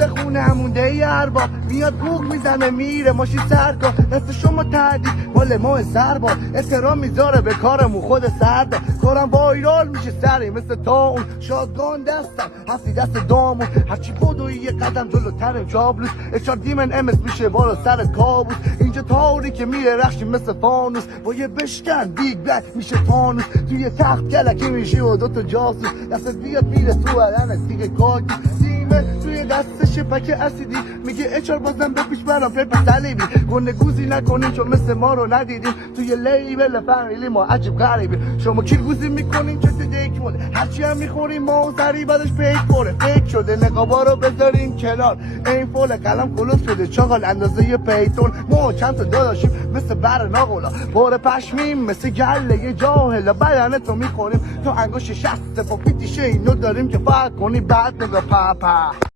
خود خونه همونده ی ارباب میاد بوق میزنه میره ماشین سرگاه دست شما تهدید مال ما سرباز احترام میذاره به کارمون خود سردا کارم وایرال میشه سری مثل تا اون شادگان دستم هستی دست دامون هرچی بدوی یه قدم جلوترم چابلوس اشار دیمن امس میشه بالا سر کابوس اینجا تاری که میره رخشی مثل فانوس با یه بشکن بیگ بلک میشه فانوس توی تخت گلکی میشه و دوتا جاسوس دستت بیاد میره تو علنت دیگه کاگی سیمه توی دستش پک اسیدی میگه اچار بازم بپیش برام پیپ صلیبی گنده گوزی نکنین چون مثل ما رو ندیدیم توی لیبل فامیلی ما عجب غریبی شما کیر گوزی میکنین چه تو دیک موله هرچی هم میخوریم ما و سری بعدش پیک خوره فیک شده نقابا رو بذاریم کنار این فول قلم کلوف شده چاقال اندازه یه پیتون ما چند تا داداشیم مثل بر ناغلا پر پشمیم مثل گله یه جاهلا بدنتو میخوریم تو انگوش شست با پیتیشه اینو داریم که فرق کنی بعد نگاه پا